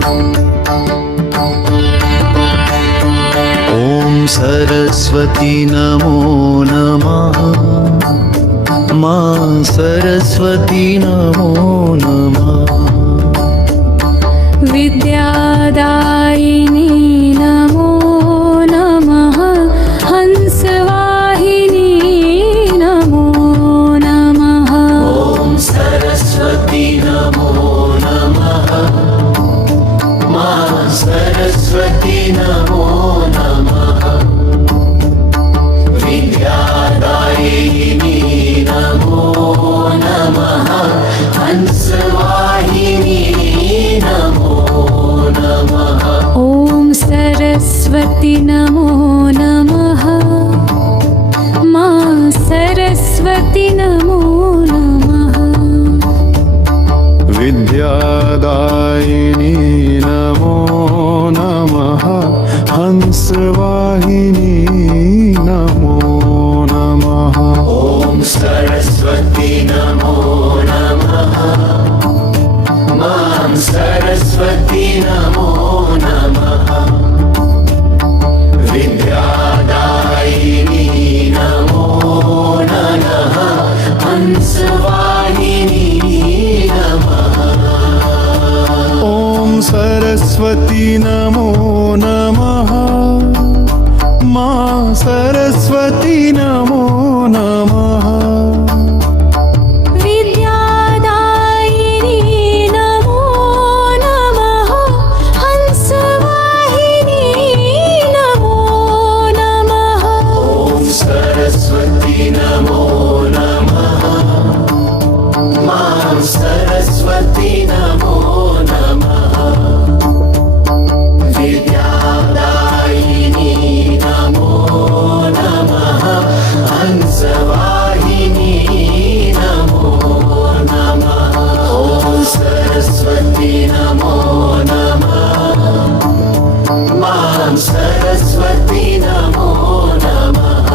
ॐ सरस्वती नमो नमः। मां सरस्वती नमो नमः। विद्यादायिनी नमो नमः। हंसवाहिनी नमो नमः। ॐ सरस्वती नमो नमः। मां सरस्वती नमो नमः। विद्यादायिनी नमो नमः। हंसवाहिनी नमो नमः। ॐ सरस्वती नमो नमः। मां सरस्वती नमो नमः। विद्यादायिनी नमो नमः। हंसवाहिनी नमो नमः। ॐ सरस्वती नमो नमः। मां सरस्वती नमो नमः। विद्यादायिनी नमो नमः। हंसवाहिनी नमः। ॐ सरस्वती नमो नमः। मां सरस्वती नमो नमः। विद्यादायिनी नमो नमः। हंसवाहिनी नमो नमः। ॐ सरस्वती नमो नमः। मां सरस्वती नमो नमः। विद्यादायिनी नमो नमः। हंसवाहिनी नमो नमः। ॐ सरस्वती नमो नमः। मां सरस्वती नमो नमः।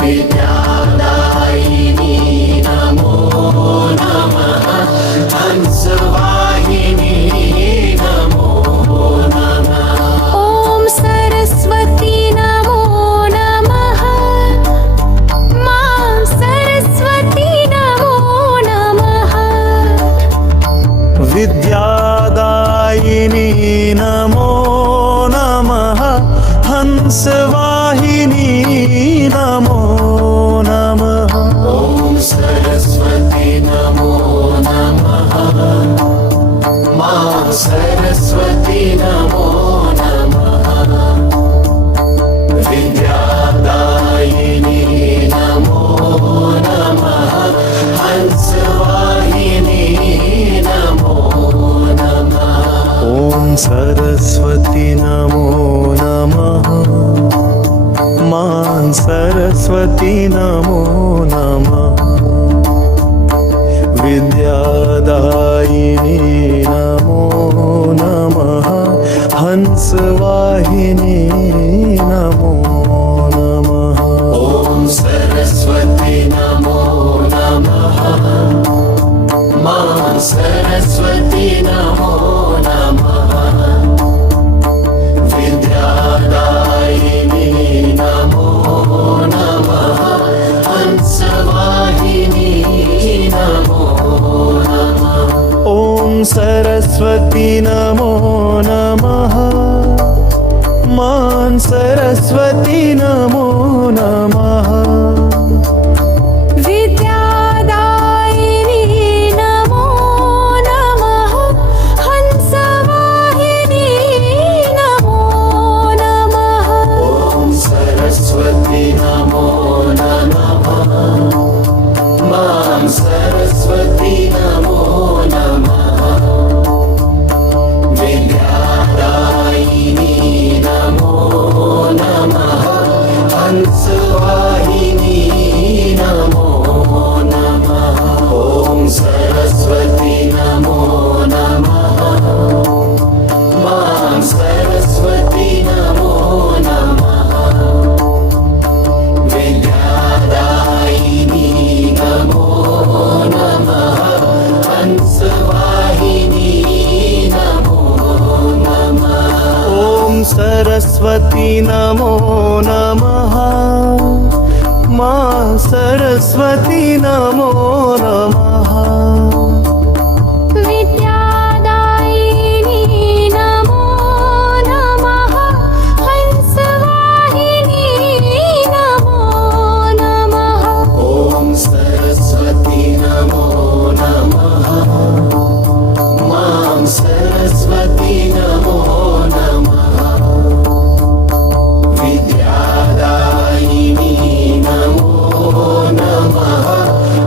विद्यादायिनी नमो नमः। हंसवाहिनी नमो नमः। ॐ सरस्वती नमो नमः। मां सरस्वती नमो नमः। विद्यादायिनी नमो नमः। हंसवाहिनी नमो नमः। ॐ सरस्वती नमो नमः। मां सरस्वती नमो नमः। विद्यादायिनी नमो नमः। हंसवाहिनी नमो नमः। ॐ सरस्वती नमो नमः। मां सरस्वती नमो नमः। विद्यादायिनी नमो नमः। हंसवाहिनी नमो नमः। ॐ सरस्वती नमो नमः। मां सरस्वती नमो नमः। विद्यादायिनी नमो नमः। हंसवाहिनी नमो नमः। ॐ सरस्वती नमो नमः। मां सरस्वती नमो नमः। विद्यादायिनी नमो नमः। हंसवाहिनी नमो नमः। ॐ सरस्वती नमो नमः। मां सरस्वती नमो नमः। विद्यादायिनी नमो नमः। हंसवाहिनी नमो नमः। ॐ सरस्वती नमो नमः। मां सरस्वती नमो नमः। विद्यादायिनी नमो नमः। हंसवाहिनी सरस्वती नमो नमः मां सरस्वती नमो नमः विद्यादायिनी नमो नमः हंसवाहिनी नमो नमः ॐ सरस्वती नमो नमः मां सरस्वती नमो नमः विद्यादायिनी नमो नमः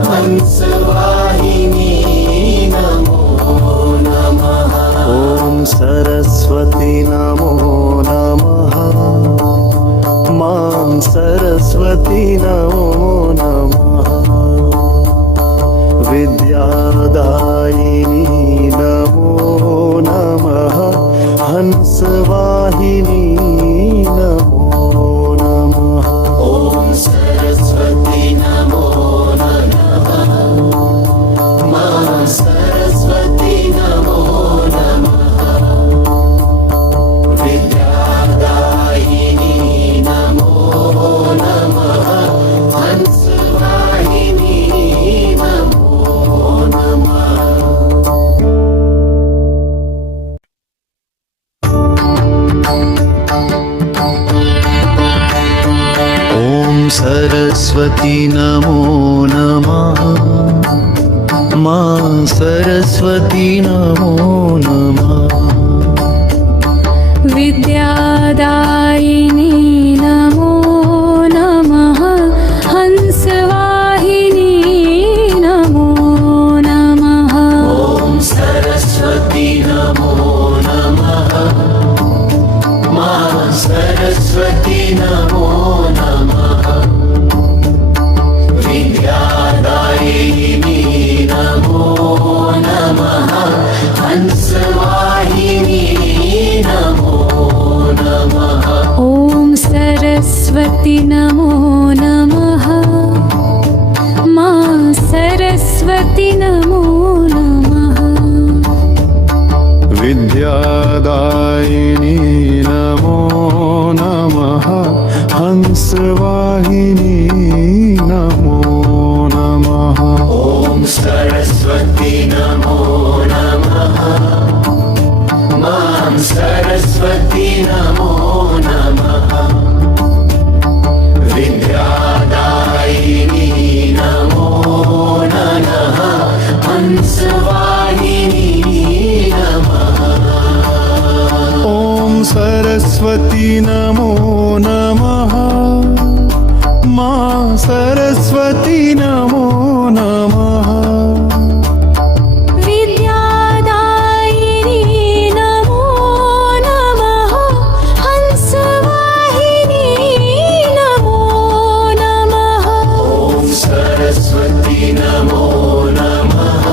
हंसवाहिनी नमो नमः ॐ सरस्वती नमो नमः मां सरस्वती नमो नमः विद्यादायिनी नमो नमः हंसवाहिनी नमो नमः ॐ सरस्वती नमो नमः मां सरस्वती नमो नमः विद्यादायिनी नमो नमः हंसवाहिनी नमो नमः ॐ सरस्वती नमो नमः मां सरस्वती नमो नमः विद्यादायिनी नमो नमः हंसवाहिनी नमो नमः ॐ सरस्वती नमो नमः मां सरस्वती नमो नमः विद्यादायिनी नमो नमः हंसवाहिनी नमो नमः ॐ सरस्वती नमो नमः मां सरस्वती नमो नमः विद्यादायिनी नमो नमः हंसवाहिनी नमो नमः ॐ सरस्वती नमो नमः मां सरस्वती नमो नमः विद्यादायिनी नमो नमः हंसवाहिनी नमः ॐ सरस्वती नमो नमः मां सरस्वती नमो नमः विद्यादायिनी नमो नमः हंसवाहिनी नमो नमः ॐ सरस्वती नमो नमः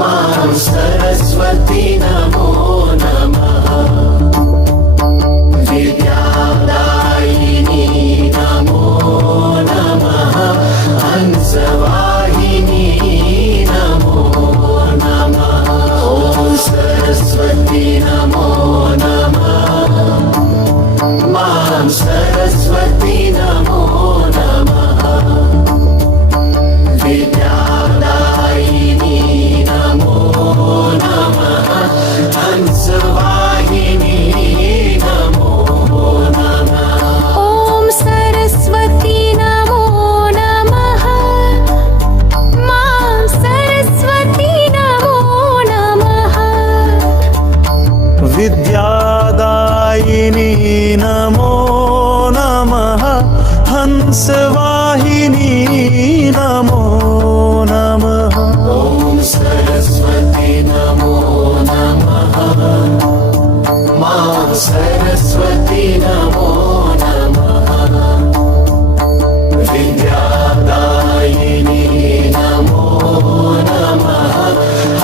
मां सरस्वती नमो नमः विद्यादायिनी नमो नमः हंसवाहिनी नमो नमः ॐ सरस्वती नमो नमः मां सरस्वती नमो नमः विद्यादायिनी नमो नमः हंसवाहिनी नमो नमः ॐ सरस्वती नमो नमः मां सरस्वती नमो नमः विद्यादायिनी नमो नमः हंसवाहिनी नमो नमः ॐ सरस्वती नमो नमः मां सरस्वती नमो नमः विद्यादायिनी नमो नमः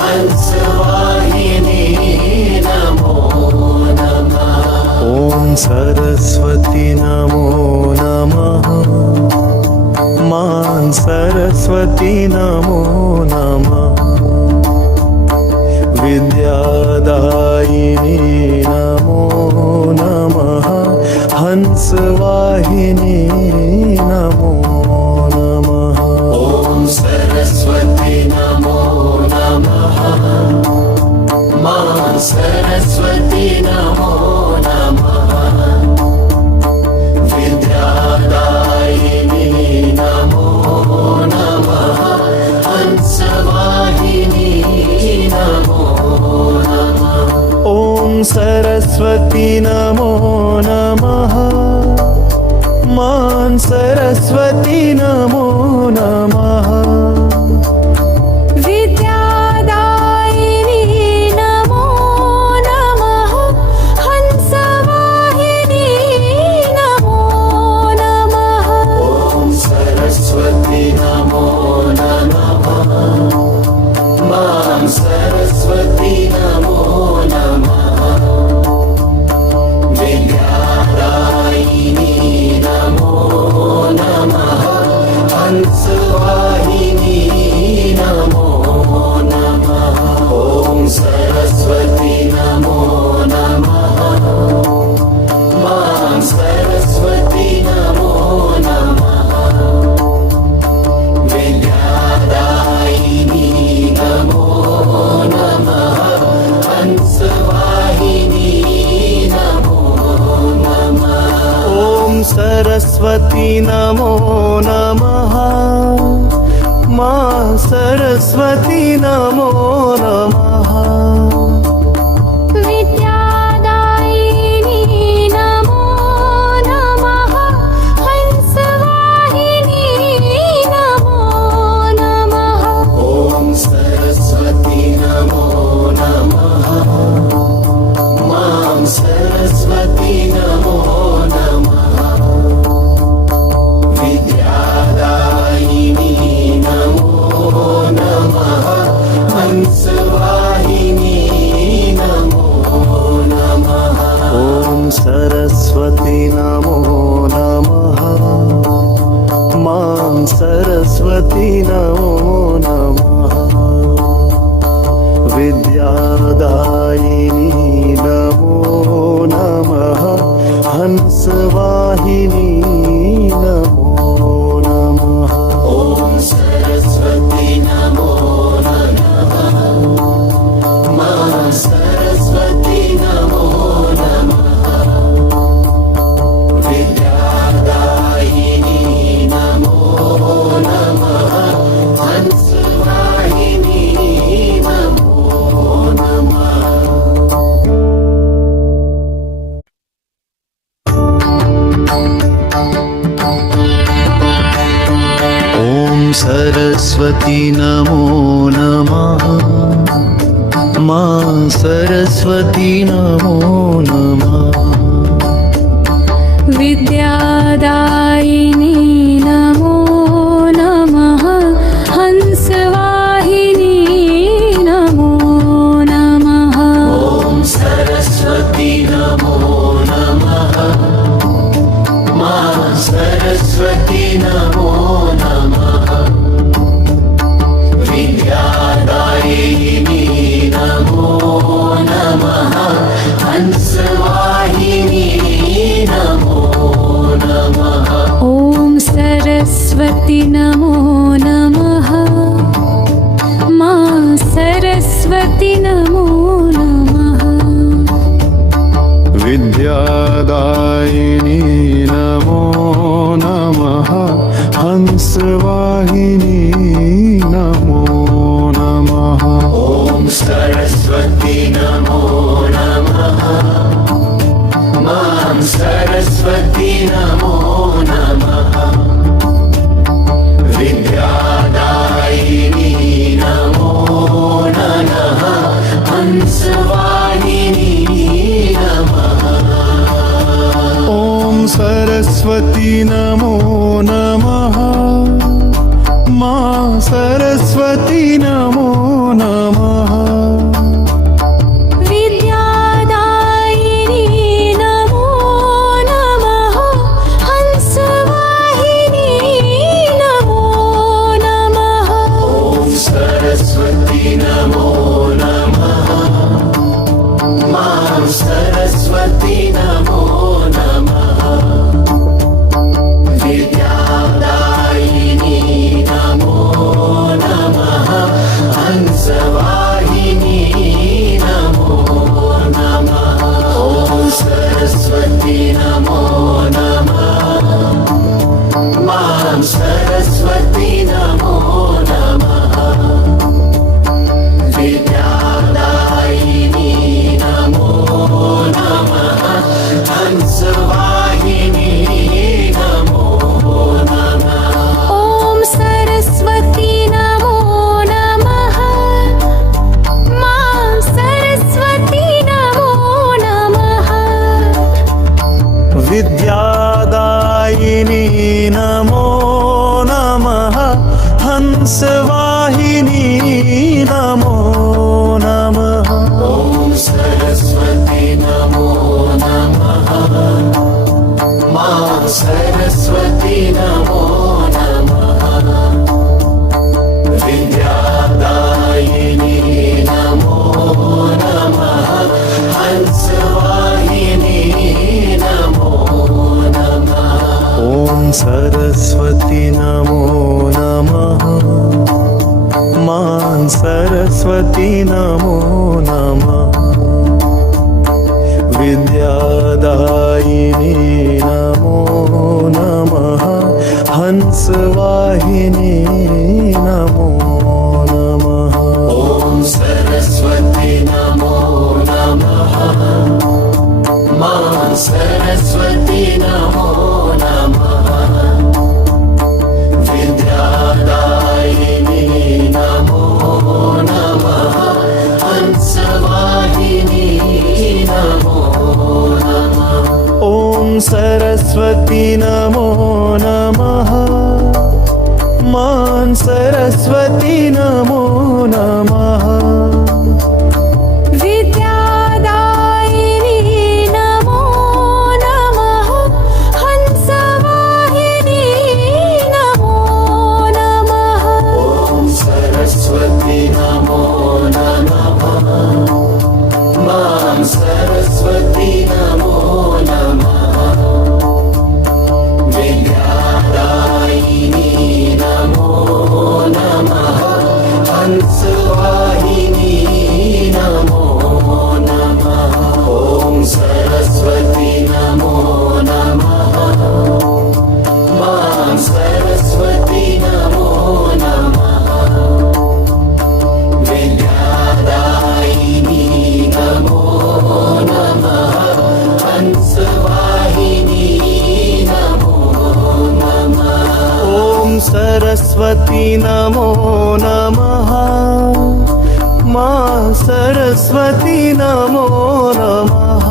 हंसवाहिनी नमो नमः ॐ सरस्वती नमो नमः मां सरस्वती नमो नमः विद्यादायिनी नमो सरस्वती नमो नमः मां सरस्वती नमो नमः विद्यादायिनी नमो नमः हंसवाहिनी नमो नमः ॐ सरस्वती नमो नमः मां सरस्वती नमो नमः विद्यादायिनी नमो नमः हंसवाहिनी नमो नमः ॐ सरस्वती नमो नमः मां सरस्वती नमो नमः विद्यादायिनी नमो नमः हंसवाहिनी नमो नमः ॐ सरस्वती नमो नमः मां सरस्वती नमो नमः विद्यादायिनी नमो नमः हंसवाहिनी नमो नमः ॐ सरस्वती नमो नमः मां सरस्वती नमो नमः विद्यादायिनी नमो नमः हंसवाहिनी नमो नमः ॐ सरस्वती नमो नमः मां सरस्वती नमो नमः विद्यादायिनी नमो नमः हंसवाहिनी नमो नमः ॐ सरस्वती नमो नमः मां सरस्वती नमो नमः विद्यादायिनी नमो नमः हंसवाहिनी नमो नमः ॐ सरस्वती नमो नमः मां सरस्वती नमो नमः विद्यादायिनी नमो नमः हंसवाहिनी नमो नमः ॐ सरस्वती नमो नमः मां सरस्वती नमो नमः विद्यादायिनी नमो नमः हंसवाहिनी नमो नमः ॐ सरस्वती नमो नमः मां सरस्वती नमो नमः विद्यादायिनी नमो नमः हंसवाहिनी नमो नमः ॐ सरस्वती नमो नमः मां सरस्वती नमो नमः विद्यादायिनी नमो नमः हंसवाहिनी नमः ॐ सरस्वती नमो नमः मां सरस्वती नमो नमः विद्यादायिनी नमो नमः हंसवाहिनी नमो नमः ॐ सरस्वती नमो नमः मां सरस्वती नमो नमः विद्यादायिनी नमो नमः हंसवाहिनी नमो नमः ॐ सरस्वती नमो नमः मां सरस्वती नमो नमः विद्यादायिनी नमो नमः सरस्वती नमो नमः विद्यादायिनी नमो नमः हंसवाहिनी नमो नमः ॐ सरस्वती नमो नमः मां सरस्वती नमो नमः विद्यादायिनी नमो नमः हंसवाहिनी नमो नमः ॐ सरस्वती नमो नमः मां सरस्वती नमो नमः विद्यादायिनी नमो नमः हंसवाहिनी नमो नमः ॐ सरस्वती नमो नमः मां सरस्वती नमो नमः विद्यादायिनी नमो नमः हंसवाहिनी नमो नमः ॐ सरस्वती नमो नमः मां सरस्वती नमो नमः विद्यादायिनी नमो नमः हंसवाहिनी नमो नमः ॐ सरस्वती नमो नमः मां सरस्वती नमो नमः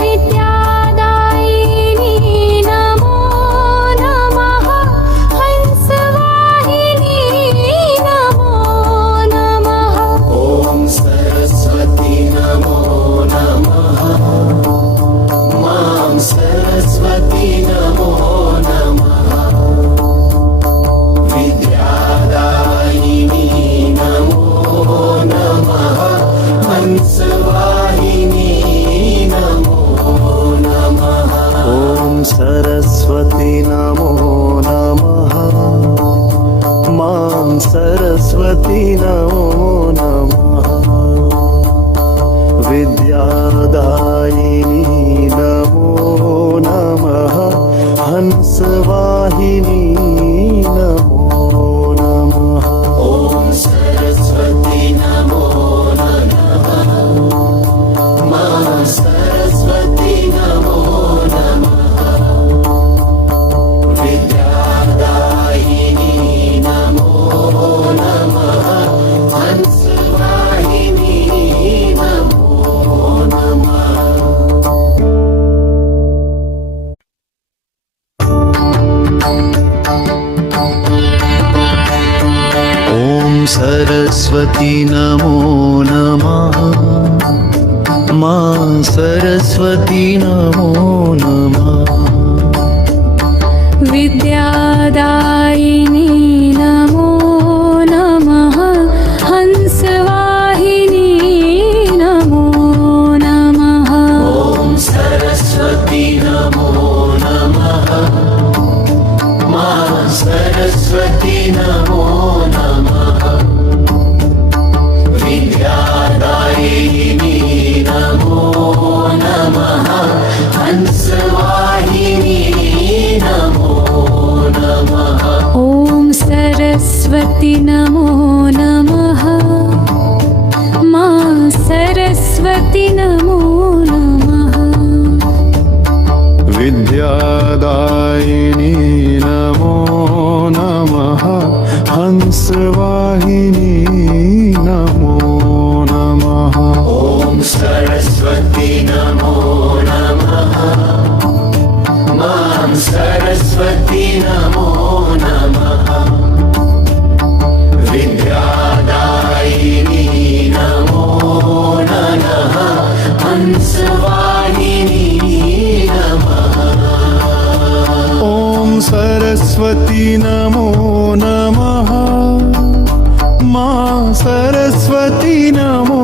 विद्यादायिनी नमो नमः हंसवाहिनी नमो नमः ॐ सरस्वती नमो नमः मां सरस्वती नमो नमः विद्यादायिनी नमो नमः हंसवाहिनी नमो नमः ॐ सरस्वती नमो नमः मां सरस्वती नमो नमः विद्यादायिनी नमो नमः हंसवाहिनी नमो नमः ॐ सरस्वती नमो नमः मां सरस्वती नमो नमः विद्यादायिनी नमो नमः हंसवाहिनी नमो नमः ॐ सरस्वती नमो नमः मां सरस्वती नमो नमः विद्यादायिनी नमो नमः हंसवाहिनी नमो नमः ॐ सरस्वती नमो नमः मां सरस्वती नमो नमः विद्यादायिनी नमो नमः हंसवाहिनी नमो नमः ॐ सरस्वती नमो नमः मां सरस्वती नमो नमः विद्यादायिनी नमो नमः हंसवाहिनी नमो नमः ॐ सरस्वती नमो नमः मां सरस्वती नमो नमः विद्यादायिनी नमो नमः हंसवाहिनी नमः ॐ सरस्वती नमो नमः मां सरस्वती नमो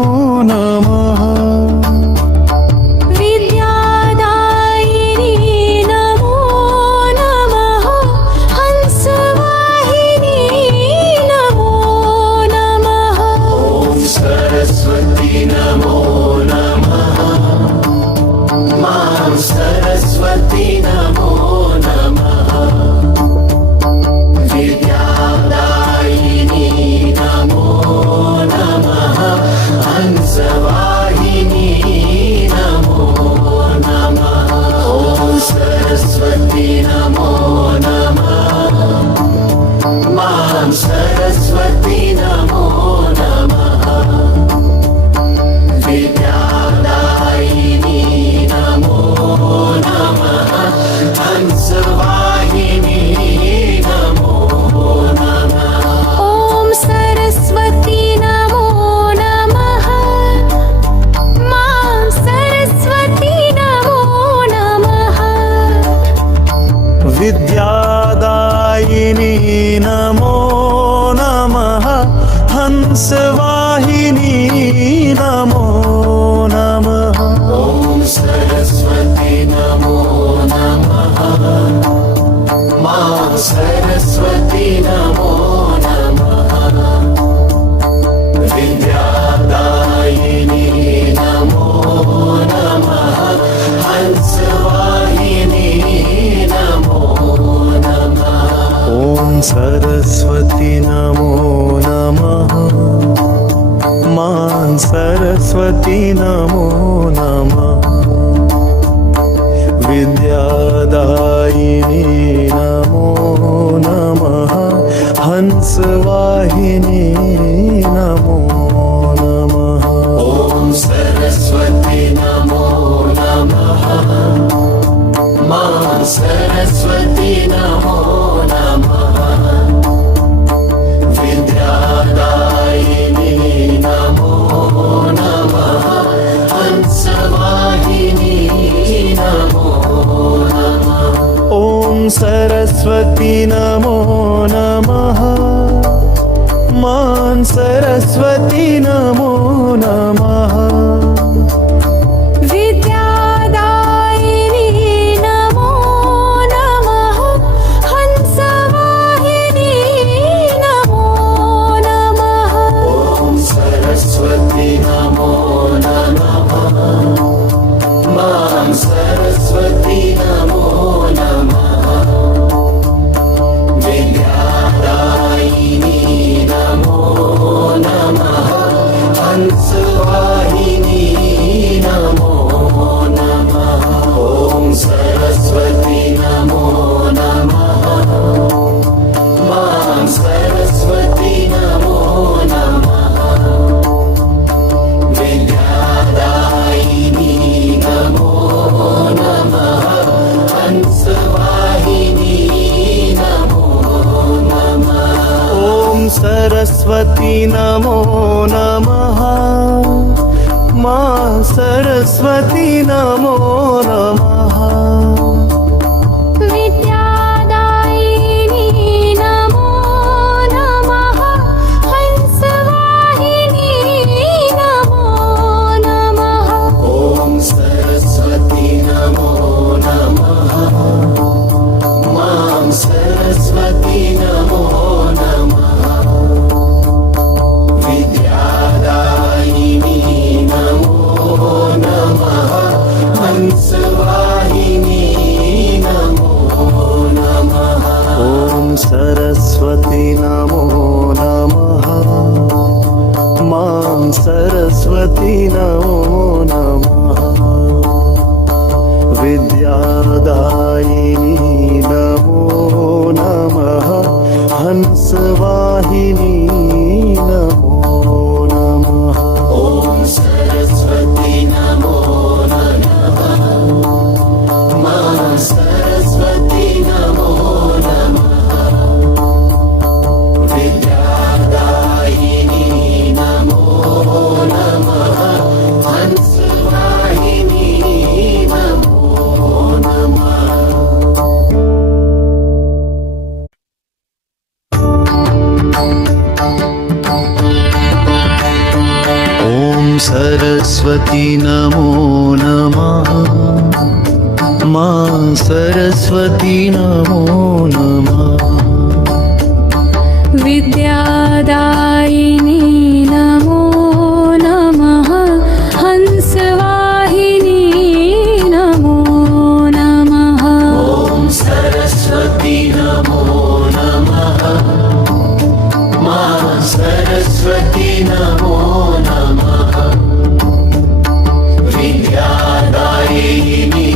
नमः विद्यादायिनी नमो नमः हंसवाहिनी नमो हंसवाहिनी नमो नमः। ॐ सरस्वती नमो नमः। मा सरस्वती नमो नमः। विद्यादायिनी नमो नमः। हंसवाहिनी नमो नमः। ॐ सरस्वती नमो नमः। मां सरस्वती नमो नमः। विद्यादायिनी नमो नमः। हंसवाहिनी नमो नमः। ॐ सरस्वती नमो नमः। मा सरस्वती नमो नमः। विद्यादायिनी नमो नमः। हंसवाहिनी नमो नमः। ॐ सरस्वती नमो नमः। मां सरस्वती नमो नमः। विद्यादायिनी नमो नमः। हंसवाहिनी नमो नमः। ॐ सरस्वती नमो नमः। मां सरस्वती नमो नमः। विद्यादायिनी नमो नमः। हंसवाहिनी नमो नमः। ॐ सरस्वती नमो नमः। मां सरस्वती नमो नमः। विद्यादायिनी नमो नमः। हंसवाहिनी नमो नमः। ॐ सरस्वती नमो नमः। मां सरस्वती नमो नमः। विद्यादायिनी नमो नमः। हंसवाहिनी नमो नमः। ॐ सरस्वती नमो नमः। मां सरस्वती नमो नमः। विद्यादायिनी नमो नमः। हंसवाहिनी नमो नमः। ॐ सरस्वती नमो नमः। मां सरस्वती नमो नमः। विद्यादायिनी नमो नमः। हंसवाहिनी नमो नमः। ॐ सरस्वती नमो नमः। मां सरस्वती नमो नमः। विद्यादायिनी नमो नमः। हंसवाहिनी नमो नमः। ॐ सरस्वती नमो नमः। मां सरस्वती नमो नमः। विद्यादायिनी नमो नमः। हंसवाहिनी नमो नमः। ॐ सरस्वती नमो नमः। मां सरस्वती नमो नमः। विद्यादायिनी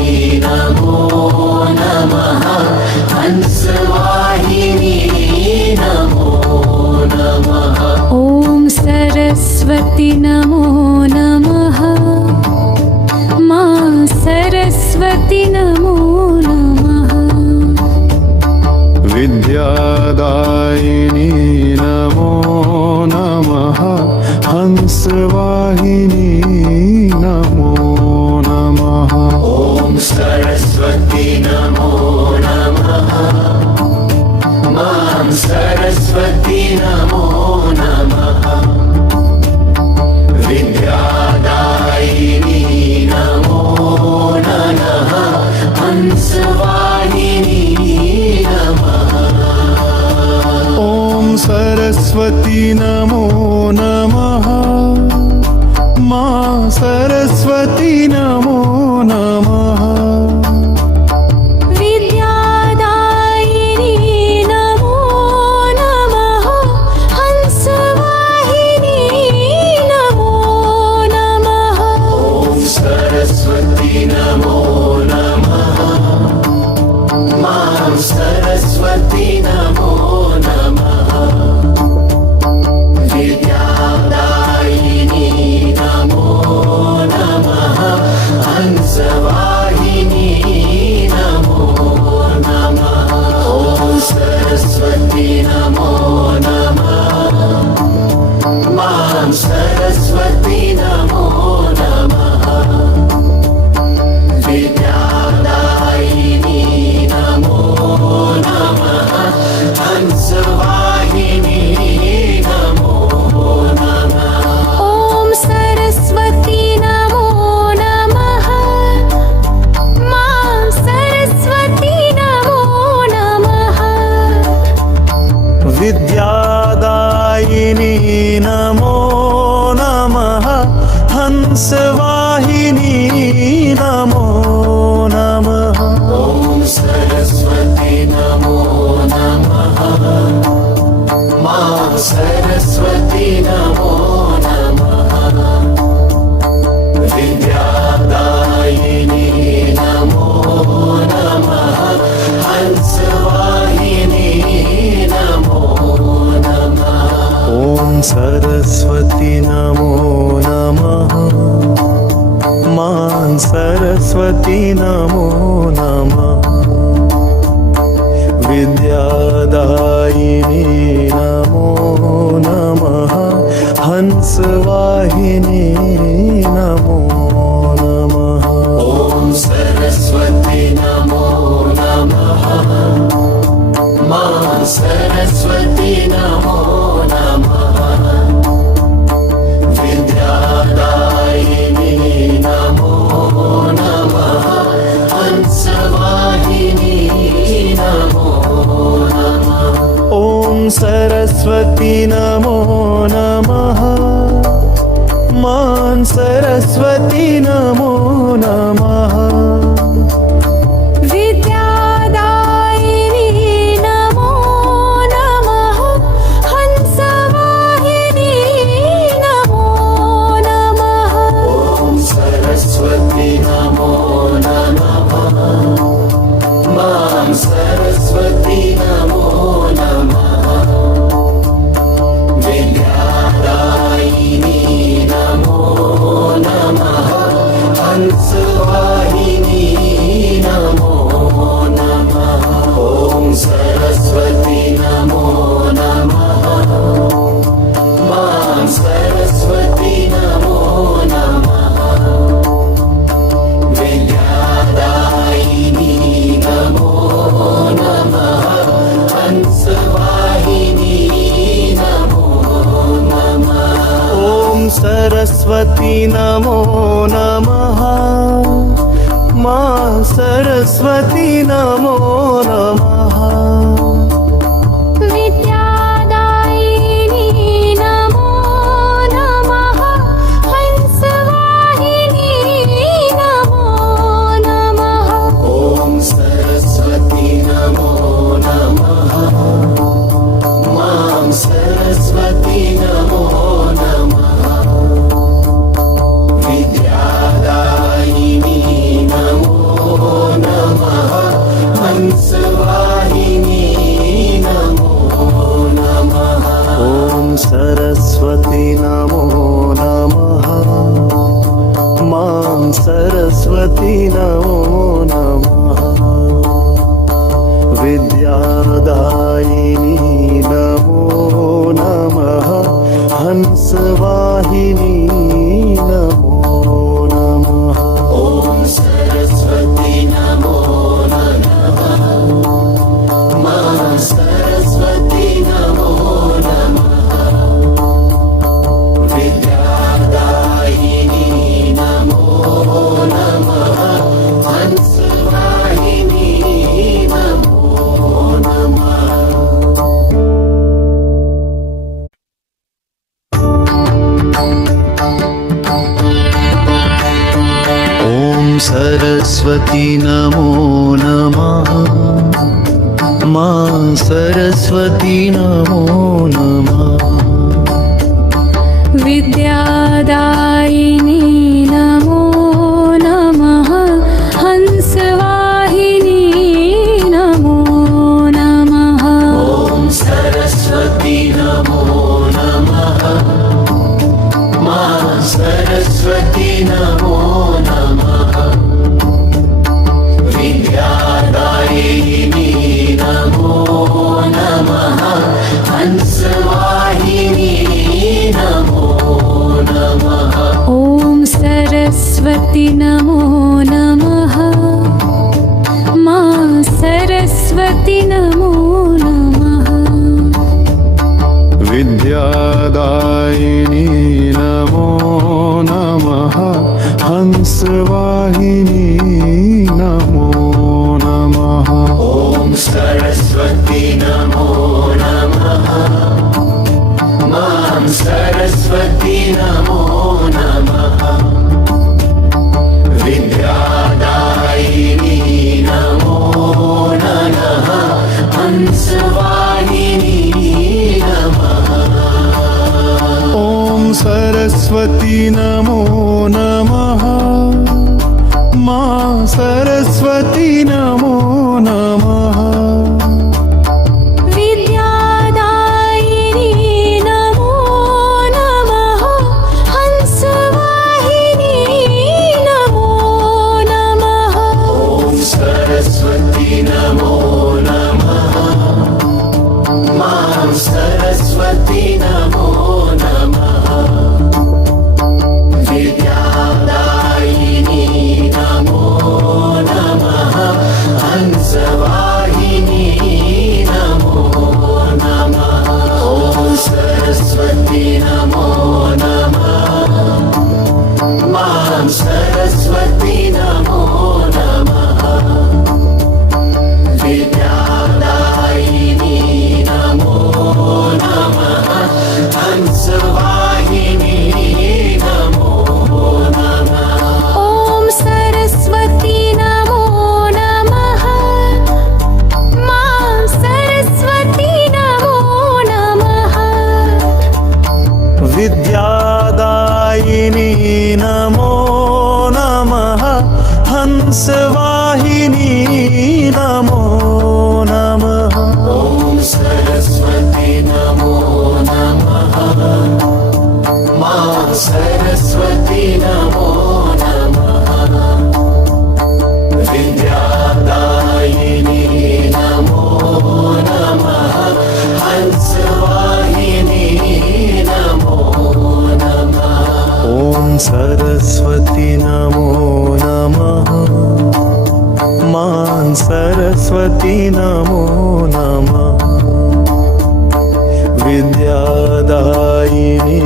नमो नमः। हंसवाहिनी नमो नमः। ॐ सरस्वती नमो नमः। मां सरस्वती नमो नमः। विद्यादायिनी नमो नमः। हंसवाहिनी नमो नमः। ॐ सरस्वती नमो नमः। मां सरस्वती नमो नमः। सरस्वती नमो नमः विद्यादायिनी नमो नमः हंसवाहिनी नमो नमः ॐ सरस्वती नमो नमः मां सरस्वती नमो नमः विद्यादायिनी नमो नमः हंसवाहिनी नमो नमः ॐ सरस्वती नमो नमः मां सरस्वती नमो नमः विद्यादायिनी नमो नमः हंसवाहिनी नमो नमः ॐ सरस्वती नमो नमः मां सरस्वती नमो नमः विद्यादायिनी नमो नमः हंसवाहिनी नमो नमः ॐ सरस्वती नमो नमः मां सरस्वती नमो नमः विद्यादायिनी नमो नमः हंसवाहिनी नमो नमः ॐ सरस्वती नमो नमः मां सरस्वती नमो नमः विद्यादायिनी नमो नमः हंसवाहिनी नमो नमः ॐ सरस्वती नमो नमः मां सरस्वती नमो नमः विद्यादायिनी नमो नमः हंसवाहिनी नमो नमः ॐ सरस्वती नमो नमः मां सरस्वती नमो नमः विद्यादायिनी नमो नमः हंसवाहिनी नमो नमः ॐ सरस्वती नमो नमः मां सरस्वती नमो नमः विद्यादायिनी नमो नमः हंसवाहिनी नमो नमः ॐ सरस्वती नमो नमः मां सरस्वती नमो नमः विद्यादायिनी नमो नमः हंसवाहिनी नमो नमः ॐ सरस्वती नमो नमः मां सरस्वती नमो नमः विद्यादायिनी नमो नमः हंसवाहिनी नमो नमः ॐ सरस्वती नमो नमः मां सरस्वती नमो नमः विद्यादायिनी नमो नमः हंसवाहिनी नमो नमः ॐ सरस्वती नमो नमः मां सरस्वती नमो नमः विद्यादायिनी नमो नमः हंसवाहिनी नमो नमः ॐ सरस्वती नमो नमः मां सरस्वती नमो नमः विद्यादायिनी नमो नमः हंसवाहिनी नमो सरस्वती नमो नमः मा सरस्वती नमो नमः विद्यादायिनी नमो नमः हंसवाहिनी नमो नमः ॐ सरस्वती नमो नमः मां सरस्वती नमो नमः विद्यादायिनी नमो नमः हंसवाहिनी नमः ॐ सरस्वती नमो नमः मा सरस्वती नमो नमः विद्यादायिनी नमो नमः हंसवाहिनी नमो नमः ॐ सरस्वती नमो नमः मां सरस्वती नमो नमः विद्यादायिनी नमो नमः हंसवाहिनी नमो नमः ॐ सरस्वती नमो नमः मां सरस्वती नमो नमः विद्यादायिनी नमो नमः हंसवाहिनी नमो नमः ॐ सरस्वती नमो नमः मां सरस्वती नमो नमः विद्यादायिनी नमो नमः हंसवाहिनी नमो नमः ॐ सरस्वती नमो नमः मां सरस्वती नमो नमः विद्यादायिनी नमो नमः हंसवाहिनी नमो नमः ॐ सरस्वती नमो नमः मा सरस्वती नमो नमः विद्यादायिनी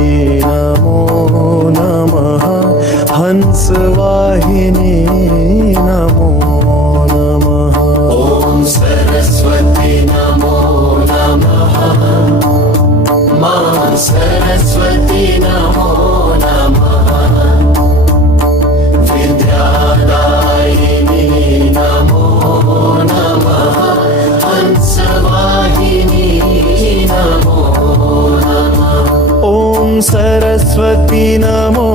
नमो नमः हंसवाहिनी नमो नमः ॐ सरस्वती नमो नमः मां सरस्वती नमो नमः विद्यादायिनी नमो नमः हंसवाहिनी नमो नमः ॐ सरस्वती नमो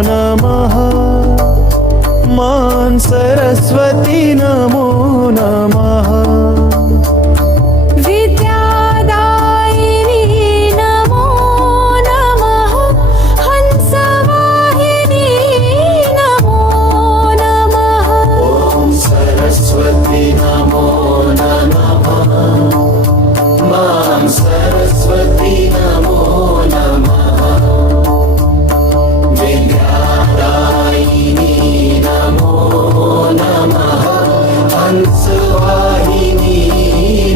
नमः मा सरस्वती नमो नमः विद्यादायिनी नमो नमः हंसवाहिनी नमो नमः ॐ सरस्वती नमो नमः मां सरस्वती नमो नमः विद्यादायिनी नमो नमः हंसवाहिनी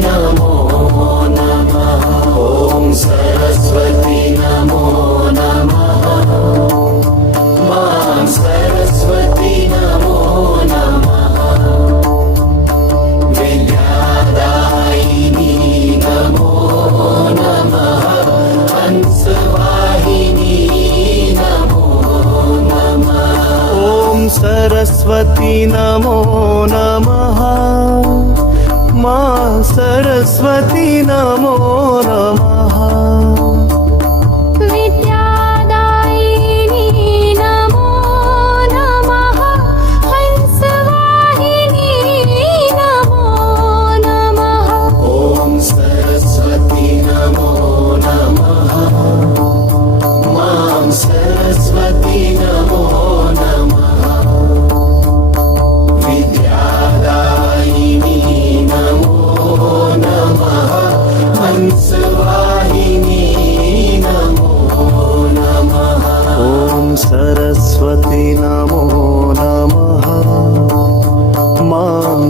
नमो नमः ॐ सरस्वती नमो नमः मां सरस्वती नमो नमः विद्यादायिनी नमो नमः हंसवाहिनी नमो नमः ॐ सरस्वती नमो नमः मा सरस्वती नमो नमः विद्यादायिनी नमो नमः हंसवाहिनी नमो नमः ॐ सरस्वती नमो नमः मां सरस्वती नमो नमः विद्यादायिनी नमो नमः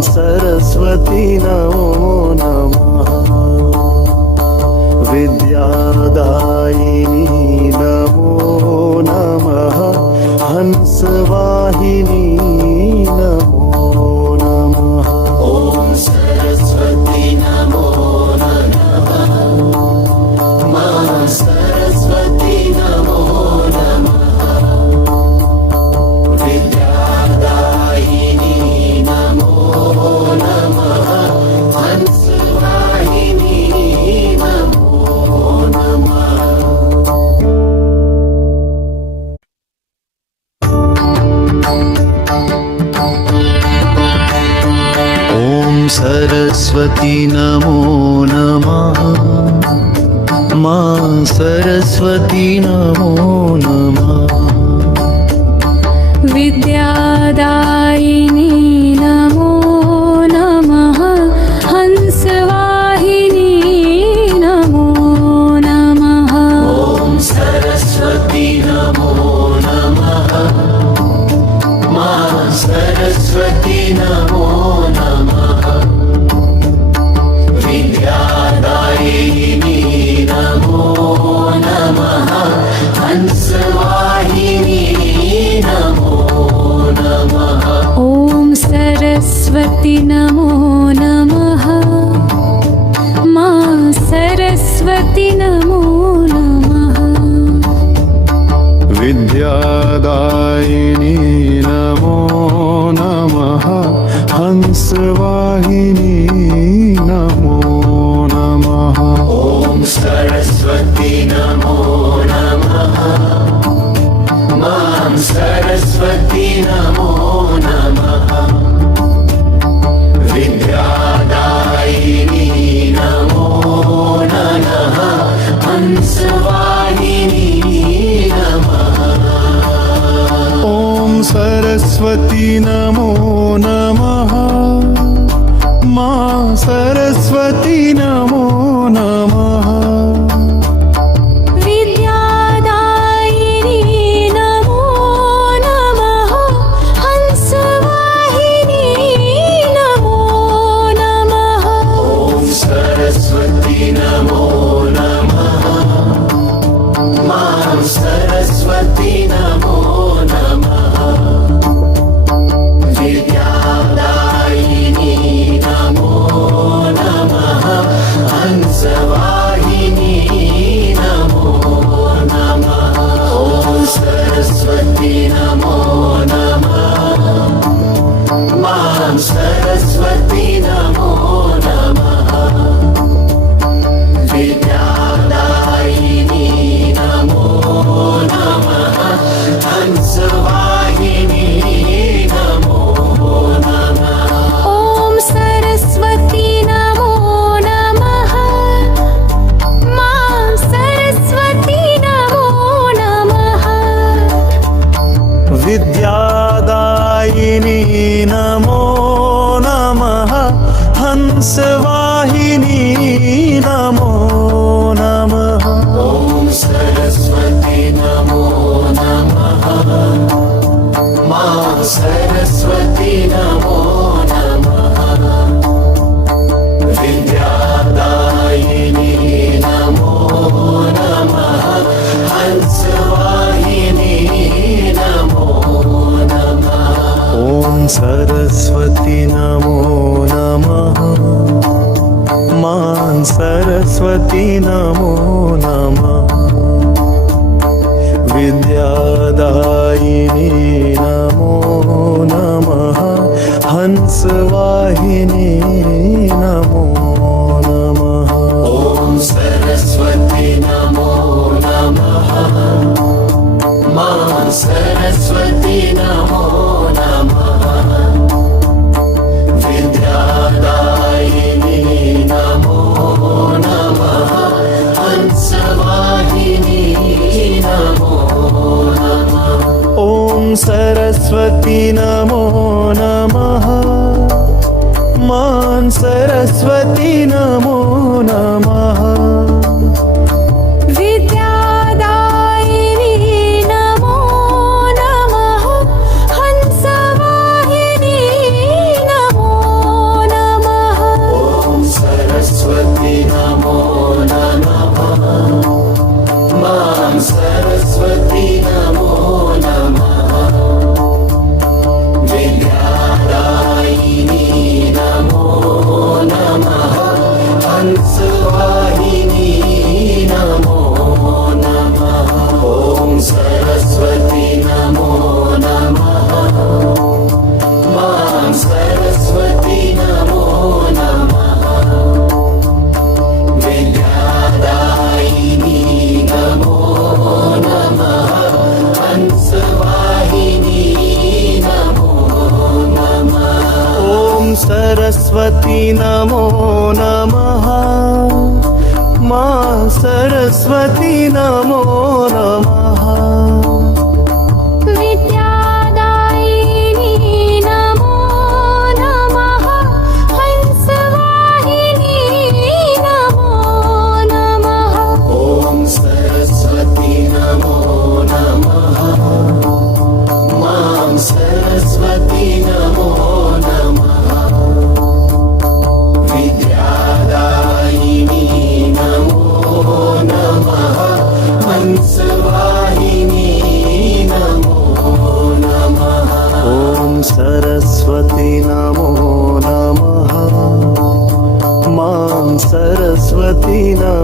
सरस्वती नमो नमः विद्यादायिनी नमो नमः हंसवाहिनी नमो नमः ॐ सरस्वती नमो नमः मा सरस्वती नमो नमः विद्यादायिनी नमो नमः हंसवाहिनी नमो नमः ॐ सरस्वती नमो नमः मा सरस्वती नमो नमः विद्यादायिनी नमो नमः हंसवाहिनी नमो नमः ॐ सरस्वती नमो नमः मा सरस्वती नमो नमः विद्यादायिनी नमो नमः हंसवाहिनी नमो नमः ॐ सरस्वती नमो नमः मा सरस्वती नमो नमः विद्यादायिनी नमो नमः हंसवाहिनी नमो नमः ॐ सरस्वती नमो नमः मां सरस्वती नमो नमः विद्यादायिनी नमो नमः हंसवाहिनी नमः ॐ सरस्वती नमो नमः मा सरस्वती नमो नमः विद्यादायिनी नमो नमः हंसवाहिनी नमो नमः ॐ सरस्वती नमो नमः मां सरस्वती नमो नमः विद्यादायिनी नमो नमः हंसवाहिनी नमो नमः ॐ सरस्वती नमो नमः मां सरस्वती नमो नमः विद्यादायिनी नमो नमः हंसवाहिनी नमो नमः ॐ सरस्वती नमो नमः मा सरस्वती नमो नमः विद्यादायिनी नमो नमः हंसवाहिनी नमो नमः ॐ सरस्वती नमो नमः मां सरस्वती नमो नमः विद्यादायिनी नमो नमः हंसवाहिनी नमो नमः ॐ सरस्वती नमो नमः मा सरस्वती नमो नमः विद्यादायिनी नमो नमः हंसवाहिनी नमो नमः ॐ सरस्वती नमो नमः मां सरस्वती नमो नमः विद्यादायिनी नमो नमः हंसवाहिनी नमो नमः ॐ सरस्वती नमो नमः मा सरस्वती नमो नमः विद्यादायिनी नमो नमः हंसवाहिनी नमो सरस्वती नमो नमः मां सरस्वती नमो नमः विद्यादायिनी नमो नमः हंसवाहिनी नमो नमः ॐ सरस्वती नमो नमः मां सरस्वती नमो नमः विद्यादायिनी नमो नमः हंसवाहिनी नमो नमः ॐ सरस्वती नमो नमः मां सरस्वती नमो